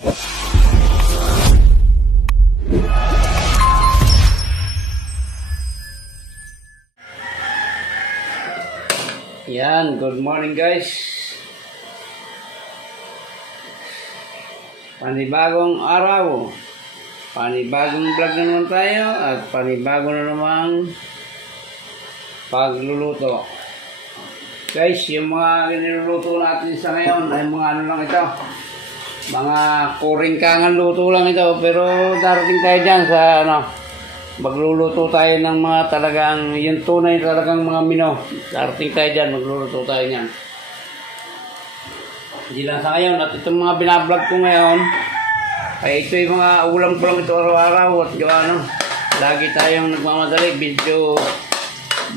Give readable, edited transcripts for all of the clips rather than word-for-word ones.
Yan, good morning guys. Panibagong araw. Panibagong vlog na naman tayo at panibago na namang pagluluto. Guys, yung mga niluluto natin sa ngayon ay mga ano lang ito. Mga kuringkangan luto lang ito. Pero darating tayo dyan sa ano, magluluto tayo ng mga talagang, yung tunay talagang mga mino. Darating tayo dyan, magluluto tayo niyan. Hindi lang sa ngayon. At itong mga binablog ko ngayon, ay ito yung mga ulam ko lang ito araw-araw. At yung ano, lagi tayong nagmamadali. Video,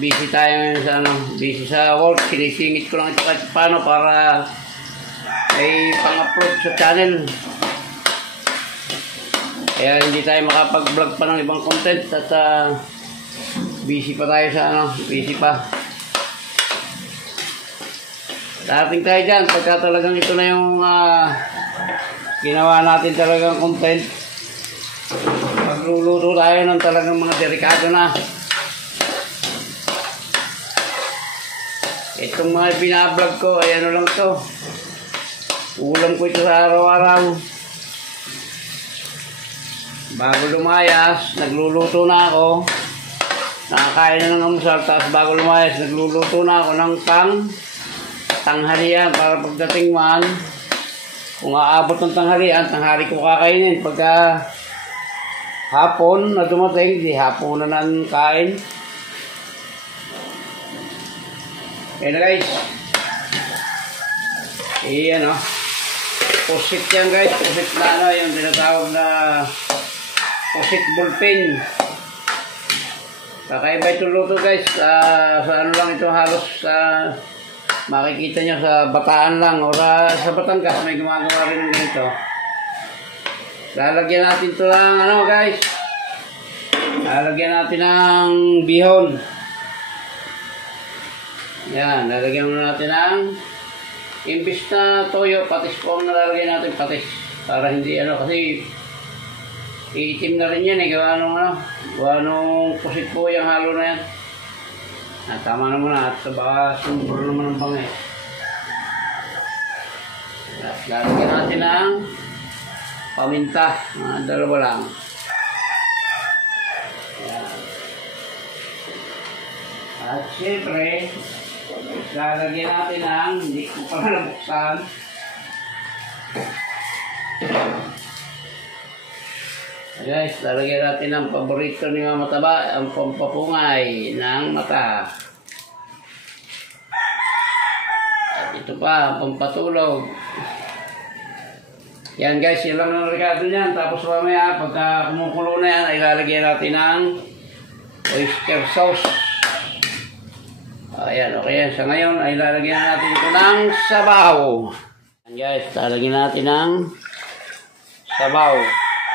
busy tayo ngayon sa ano, busy sa work. Sinisingit ko lang ito kahit paano para ay pang-upload sa channel. Kaya hindi tayo makapag-vlog pa ng ibang content at busy pa tayo sa ano, busy pa. Dating tayo dyan, pagka talagang ito na yung ginawa natin talagang content. Magluluto tayo ng talagang mga delikado na. Itong mga binablog ko, ay ano lang to. Ulam ko ito sa araw-araw. Bago lumayas, nagluluto na ako. Nakakain na ng amusal, tapos bago lumayas, nagluluto na ako ng tanghalian para pagdating man, kung aabot ng tanghalian, tanghali ko kakainin. Pagka hapon na dumating, di hapon na nang kain. Kaya na guys, ano, pusit yan guys, pusit na ano, yung tinatawag na pusit ballpen. Kakaiba itong luto guys. Sa ano lang ito, halos makikita nyo sa Bataan lang o sa Batangas may gumagawa rin ng ganito. Lalagyan natin ito lang ano guys, lalagyan natin ng bihon. Yan, lalagyan natin ng imbis na toyo, patis po ang nalalagyan natin, patis, para hindi ano, kasi iitim na rin yan eh. Gawa nung pusit po yung halo na yan. At tama naman na. At baka sumpuro naman ang bangay. At lalagyan natin ng paminta. Mga dalawa lang. Yan. At syempre, lalagyan natin ng, hindi ko pa nabuksan, guys, lalagyan natin ang paborito ni Mama Taba, ang pampapungay ng mata. At ito pa, ang pampatulog. Yan guys, yun lang ang rekado niyan. Tapos mamaya, pagka kumukulo na yan, ay lalagyan natin ng oyster sauce. Ayan, okay yan. Sa ngayon, ay lalagyan natin ito ng sabaw. Yan guys, lalagyan natin ng sabaw.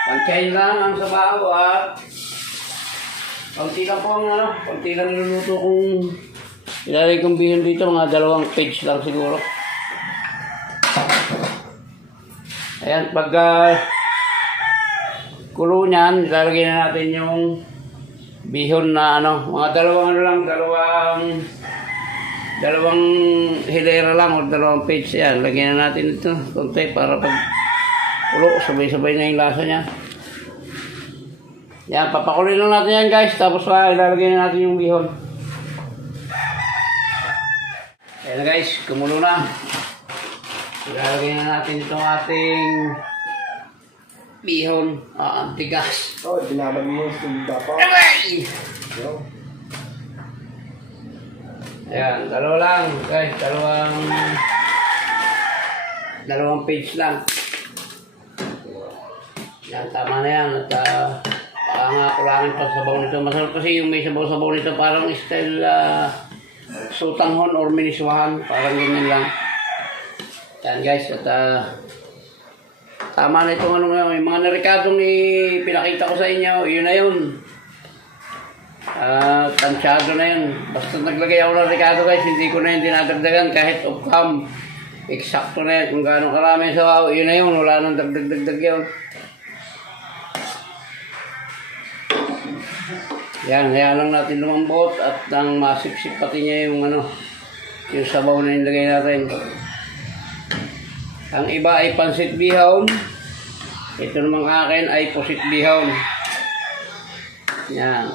Pantsahin lang ang sabaw at konti lang po ang ano, konti lang niluluto kung ilalagay kong bihon dito, mga 2 page lang siguro. Ayan, pag kulo niyan, ilalagay na natin yung bihon na ano, mga dalawang hilera lang o 2 page yan. Lagyan na natin ito, konti para pag kulo, sabay-sabay na yung lasa niya. Yan, papakuloy lang natin yan guys. Tapos ilalagay na natin yung bihon. Ayan guys, kumulo na. Ilalagay na natin itong ating bihon. Tigas. Oh, binaban mo yung dapat. Ayan, dalawa lang guys. Dalawang page lang. Yan, tama na yan. At baka nga kulangin pa sabaw nito. Masarap kasi yung may sabaw-sabaw nito. Parang style sutanghon or miniswahan. Parang ganyan lang. Yan guys. At tama na itong ano nga. Yung mga narikadong pinakita ko sa inyo. Yun na yun. Tansyado na yun. Basta naglagay ako ng ricado guys. Hindi ko na yun dinadagdagan kahit off-cam. Eksakto na yan. Kung gaano karami sa sabaw, yun na yun. Wala nang dagdag yun. Yan, kaya lang natin lumambot at nang masipsip pati niya yung yung sabaw na nilagay natin. Ang iba ay pansit bihon. Ito namang akin ay pusit bihon. Yan.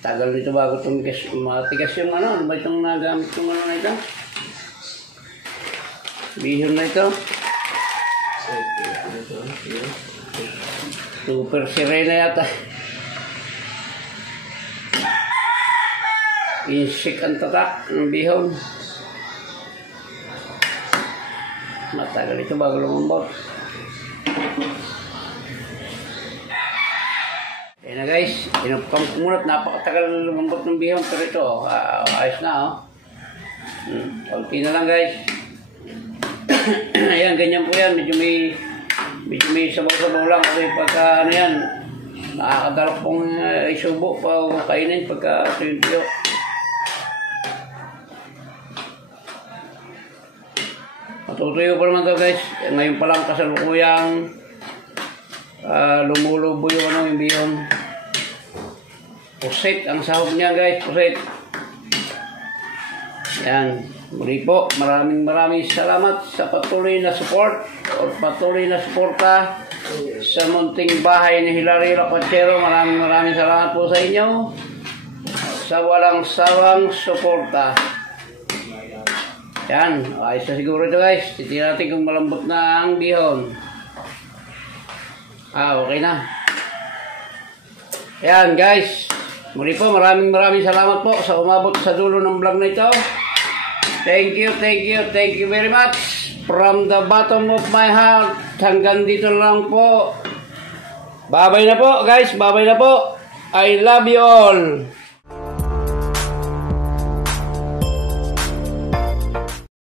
Tagal nito bago tumigas. Matigas yung ano ba itong nagamit yung na ito? Bihon na ito. Super sirena yata. Insik ang tatak ng bihon. Matagal ito bago lumambot. Ayan na guys, inupang ko muna at napakatagal lumambot ng bihon. Pero ito, ayos na konti na lang guys. Ayan, ganyan po yan. Medyo may sabaw-sabaw lang. Kasi pagka yan, nakakadalok pong isubo pa o kainin pagka tuyo-tuyo. Matutuyo pa naman ito guys. Ngayon pa lang kasalukuyang lumulubo yung bihon. Pusit ang sahog niya guys, pusit. Yan. Muli po, maraming salamat sa patuloy na support o patuloy na suporta sa munting bahay ni Hilary Lacuachero. Maraming salamat po sa inyo sa walang sawang suporta. Yan, ayos na siguro ito guys. Titignan natin kung malambot na ang bihon. Okay na. Yan guys. Muli po, maraming salamat po sa umabot sa dulo ng vlog na ito. Thank you very much. From the bottom of my heart. Hanggang dito lang po. Bye-bye na po guys. Bye-bye na po. I love you all.